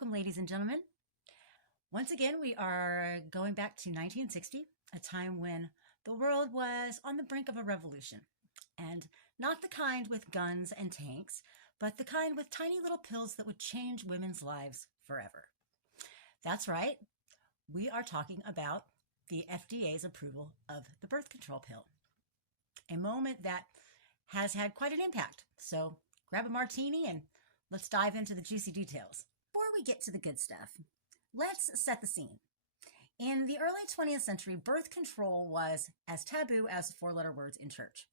Welcome, ladies and gentlemen. Once again, we are going back to 1960, a time when the world was on the brink of a revolution. And not the kind with guns and tanks, but the kind with tiny little pills that would change women's lives forever. That's right, we are talking about the FDA's approval of the birth control pill, a moment that has had quite an impact. So grab a martini and let's dive into the juicy details. Before we get to the good stuff, let's set the scene. In the early 20th century, birth control was as taboo as four-letter words in church.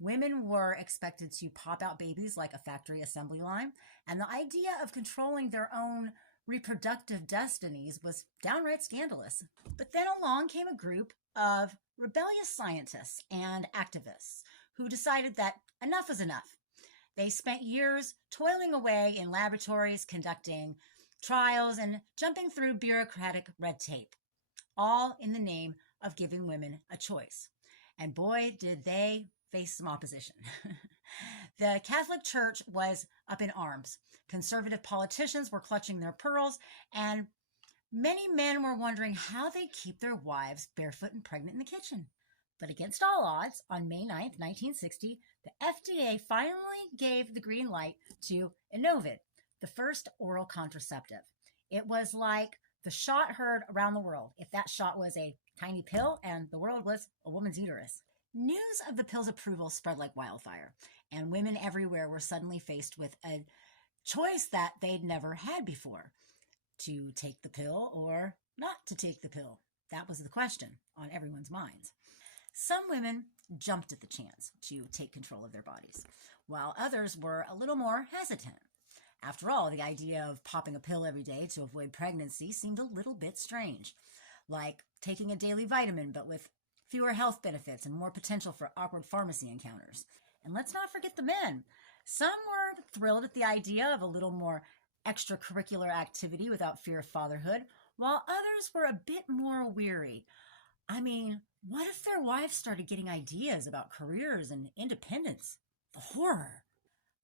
Women were expected to pop out babies like a factory assembly line, and the idea of controlling their own reproductive destinies was downright scandalous. But then along came a group of rebellious scientists and activists who decided that enough was enough. They spent years toiling away in laboratories, conducting trials, and jumping through bureaucratic red tape, all in the name of giving women a choice. And boy, did they face some opposition. The Catholic Church was up in arms. Conservative politicians were clutching their pearls, and many men were wondering how they'd keep their wives barefoot and pregnant in the kitchen. But against all odds, on May 9th, 1960, the FDA finally gave the green light to Enovid, the first oral contraceptive. It was like the shot heard around the world, if that shot was a tiny pill and the world was a woman's uterus. News of the pill's approval spread like wildfire, and women everywhere were suddenly faced with a choice that they'd never had before: to take the pill or not to take the pill. That was the question on everyone's minds. Some women jumped at the chance to take control of their bodies, while others were a little more hesitant. After all, the idea of popping a pill every day to avoid pregnancy seemed a little bit strange, like taking a daily vitamin but with fewer health benefits and more potential for awkward pharmacy encounters. And let's not forget the men. Some were thrilled at the idea of a little more extracurricular activity without fear of fatherhood, while others were a bit more weary. I mean, what if their wives started getting ideas about careers and independence? The horror.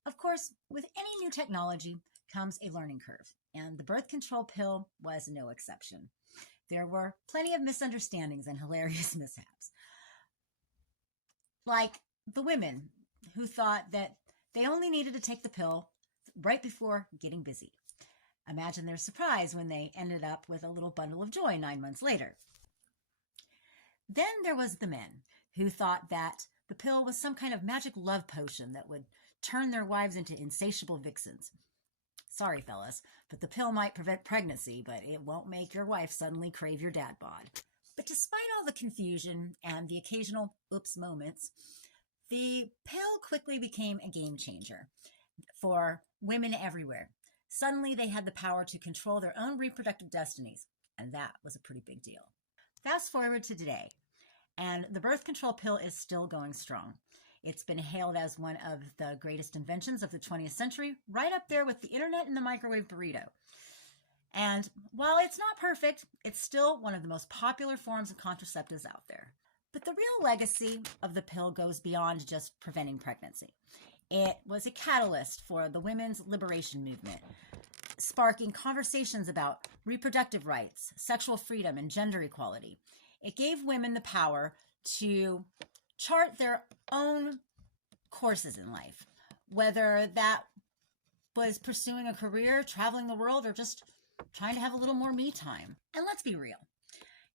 Of course, with any new technology comes a learning curve, and the birth control pill was no exception. There were plenty of misunderstandings and hilarious mishaps. Like the women who thought that they only needed to take the pill right before getting busy. Imagine their surprise when they ended up with a little bundle of joy 9 months later. Then there was the men who thought that the pill was some kind of magic love potion that would turn their wives into insatiable vixens. Sorry, fellas, but the pill might prevent pregnancy, but it won't make your wife suddenly crave your dad bod. But despite all the confusion and the occasional oops moments, the pill quickly became a game changer for women everywhere. Suddenly, they had the power to control their own reproductive destinies, and that was a pretty big deal. Fast forward to today, and the birth control pill is still going strong. It's been hailed as one of the greatest inventions of the 20th century, right up there with the internet and the microwave burrito. And while it's not perfect, it's still one of the most popular forms of contraceptives out there. But the real legacy of the pill goes beyond just preventing pregnancy. It was a catalyst for the women's liberation movement, sparking conversations about reproductive rights, sexual freedom, and gender equality. It gave women the power to chart their own courses in life, whether that was pursuing a career, traveling the world, or just trying to have a little more me time. And let's be real,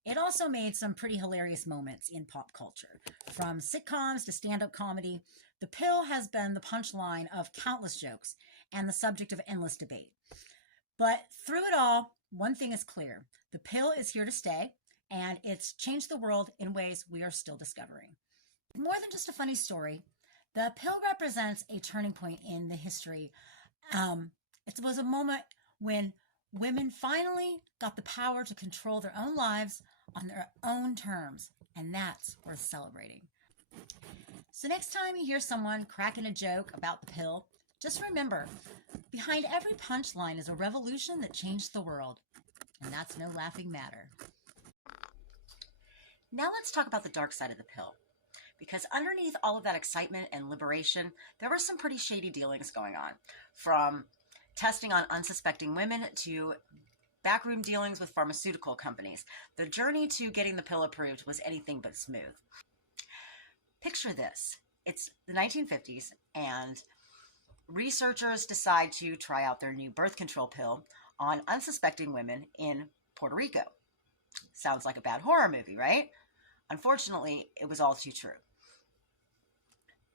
it also made some pretty hilarious moments in pop culture. From sitcoms to stand-up comedy, the pill has been the punchline of countless jokes and the subject of endless debate. But through it all, one thing is clear: the pill is here to stay, and it's changed the world in ways we are still discovering. More than just a funny story, the pill represents a turning point in the history. It was a moment when women finally got the power to control their own lives on their own terms, and that's worth celebrating. So next time you hear someone cracking a joke about the pill, just remember, behind every punchline is a revolution that changed the world, and that's no laughing matter. Now let's talk about the dark side of the pill. Because underneath all of that excitement and liberation, there were some pretty shady dealings going on. From testing on unsuspecting women to backroom dealings with pharmaceutical companies. The journey to getting the pill approved was anything but smooth. Picture this. It's the 1950s, and researchers decide to try out their new birth control pill on unsuspecting women in Puerto Rico. Sounds like a bad horror movie, right? Unfortunately, it was all too true.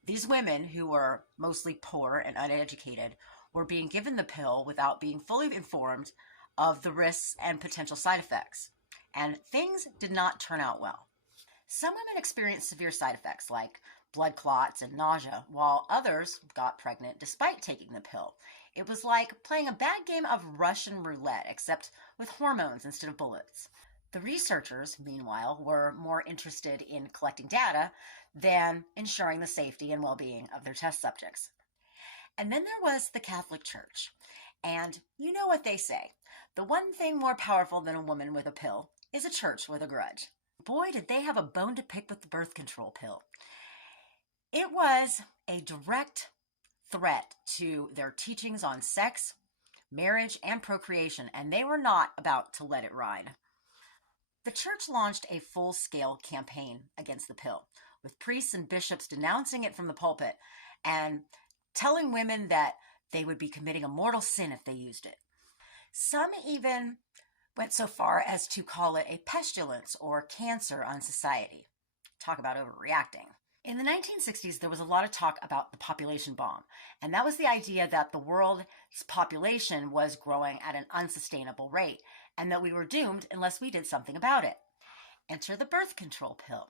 These women, who were mostly poor and uneducated, were being given the pill without being fully informed of the risks and potential side effects. And things did not turn out well. Some women experienced severe side effects like blood clots and nausea, while others got pregnant despite taking the pill. It was like playing a bad game of Russian roulette, except with hormones instead of bullets. The researchers, meanwhile, were more interested in collecting data than ensuring the safety and well-being of their test subjects. And then there was the Catholic Church. And you know what they say. The one thing more powerful than a woman with a pill is a church with a grudge. Boy, did they have a bone to pick with the birth control pill. It was a direct threat to their teachings on sex, marriage, and procreation, and they were not about to let it ride. The church launched a full-scale campaign against the pill, with priests and bishops denouncing it from the pulpit and telling women that they would be committing a mortal sin if they used it. Some even went so far as to call it a pestilence or cancer on society. Talk about overreacting. In the 1960s, there was a lot of talk about the population bomb, and that was the idea that the world's population was growing at an unsustainable rate, and that we were doomed unless we did something about it. Enter the birth control pill,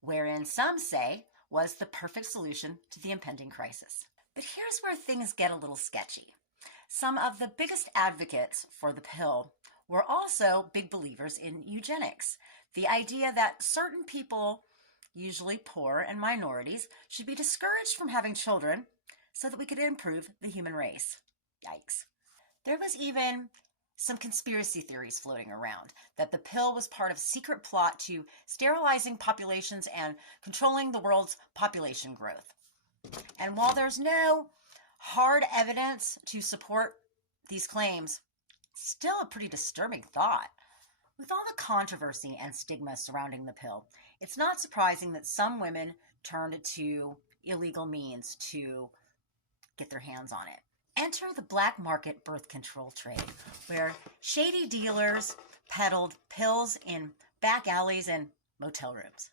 wherein some say was the perfect solution to the impending crisis. But here's where things get a little sketchy. Some of the biggest advocates for the pill were also big believers in eugenics, the idea that certain people, usually poor and minorities, should be discouraged from having children so that we could improve the human race. Yikes. There was even some conspiracy theories floating around that the pill was part of a secret plot to sterilizing populations and controlling the world's population growth. And while there's no hard evidence to support these claims, it's still a pretty disturbing thought. With all the controversy and stigma surrounding the pill, it's not surprising that some women turned to illegal means to get their hands on it. Enter the black market birth control trade, where shady dealers peddled pills in back alleys and motel rooms.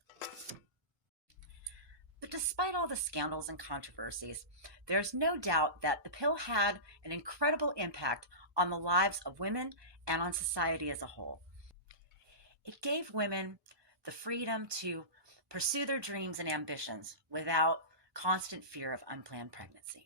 But despite all the scandals and controversies, there's no doubt that the pill had an incredible impact on the lives of women and on society as a whole. It gave women the freedom to pursue their dreams and ambitions without constant fear of unplanned pregnancy.